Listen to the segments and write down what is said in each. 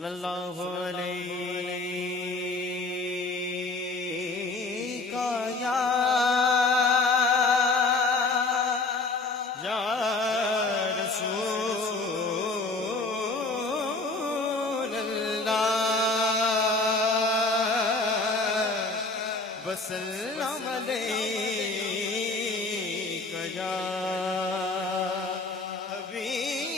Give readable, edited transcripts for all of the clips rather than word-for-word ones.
صلی اللہ علیہ یا رسول اللہ وسلم علیک یا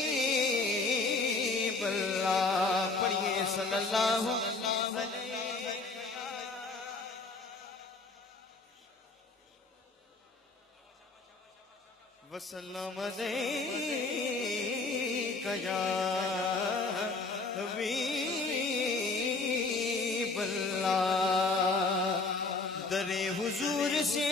حبیب اللہ پڑھئے صلی اللہ علیہ وسلم علیک یا حبیب اللہ در حضور سے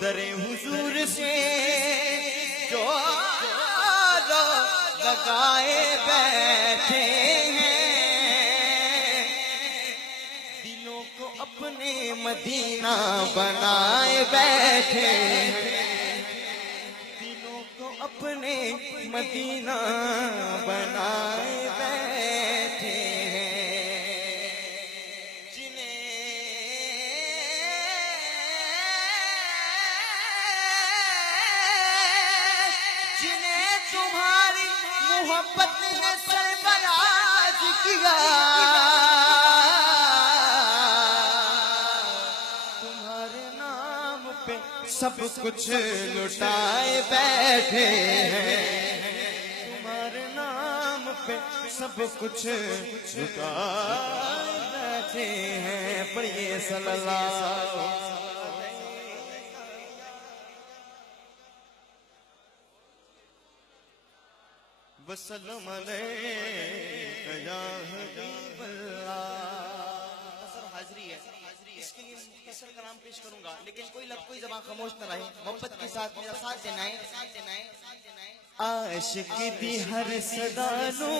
در حضور سے جو لگائے بیٹھے ہیں دلوں کو اپنے مدینہ بنائے بیٹھے دلوں کو اپنے مدینہ بنائے بیٹھے جنہیں تمہاری محبت نے سرفراز کیا تمہارے نام پہ سب کچھ لٹائے بیٹھے ہیں تمہارے نام پہ سب کچھ لٹائے بیٹھے ہیں پڑھئے صلی اللہ وسلم علیک یا حبیب اللہ مختصر حاضری ہے اس کے لیے مختصر کلام پیش کروں گا لیکن کوئی لب کوئی زبان خاموش نہ رہے محبت کے ساتھ میرا ساتھ دینا ہے عاشق دی ہر صدا نو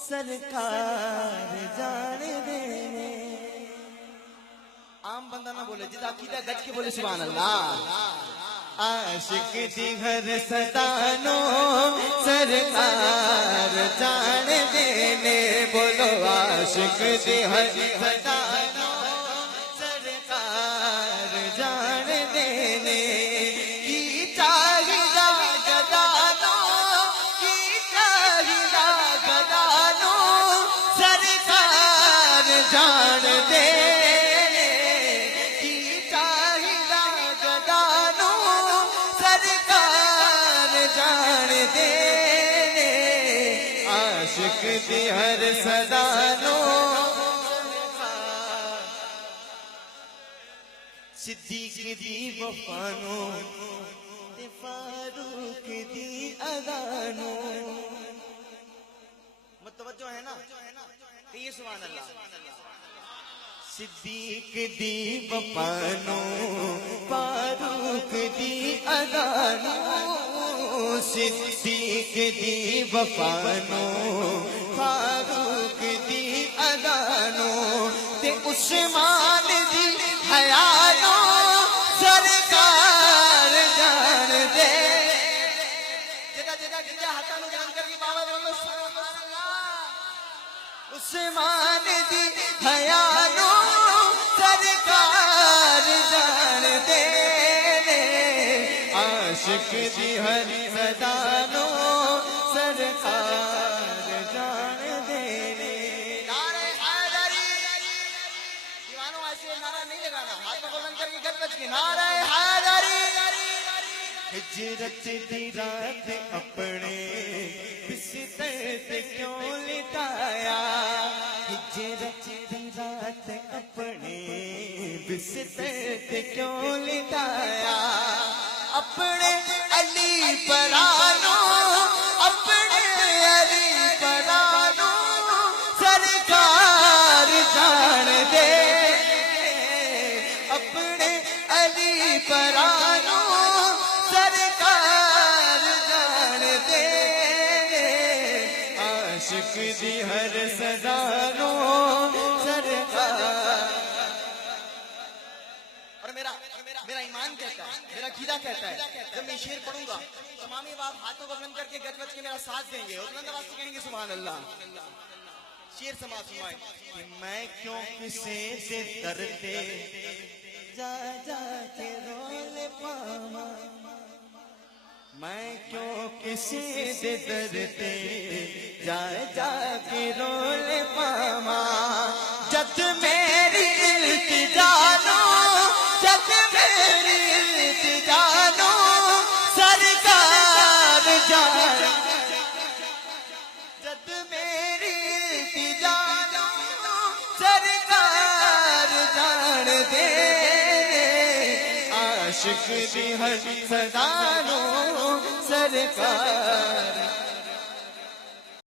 سرکار جان دے عام بندہ نہ بولے جدا عقیدہ گج کے بولے سبحان اللہ عاشق دی ہر صدا نو سرکار جان دینے بولو عاشق دی ہر صدا نو سرکار جان دینے کی چاہیدہ گدانو کی چاہیدہ گدانو سرکار جان دینے کی چاہیدہ گدانو سرکار جان دینے عاشق دی ہر صدا نو صدیق دی وفانو فاروق دی اذانو متوجہ ہے نا کہیے سبحان اللہ صدیق دی وفانو فاروق دی اذانو صدیق دی وفانو فاروق دی اذانو تے عثمان دی حیانو سرکار جان دے جدا جدا جدا ہاتھانو جان کر کے بابا بولو عثمان دی حیانو سرکار جان دے عاشق دی ہر صدا نو سرکار جان دے نعرہ حیدری دیوانوں ایسے نعرہ نہیں لگانا ہاتھ میں بلند کر کے گل بچ کے نعرہ حیدری ہجرت دی رات اپنے بستر تے کیوں لٹایا ہجرت دی رات اپنے بستر تے کیوں لٹایا اپنے علی پرانو اپنے علی پرانو سرکار جان دے اپنے علی پرانو سرکار جان دے عاشق دی ہر سزاروں سرکار. اور میرا ایمان کہتا ہے, میرا عقیدہ کہتا ہے, جب میں شعر پڑھوں گا تمام باپ ہاتھوں کو بلند کر کے گج گج کے میرا ساتھ دیں گے اور بلند آواز سے کہیں گے سبحان اللہ. شعر سماعت فرمائیں کہ میں کیوں کسی سے ڈرتے جا جا کے رول پاما, میں کیوں کسی سے ڈرتے جا جا کے رول پاما. جب میری التجا لو, جب میری التجا لو سرکار جان, جب میری التجا لو سرکار جان دے. عاشق دی ہر سزاروں سرکار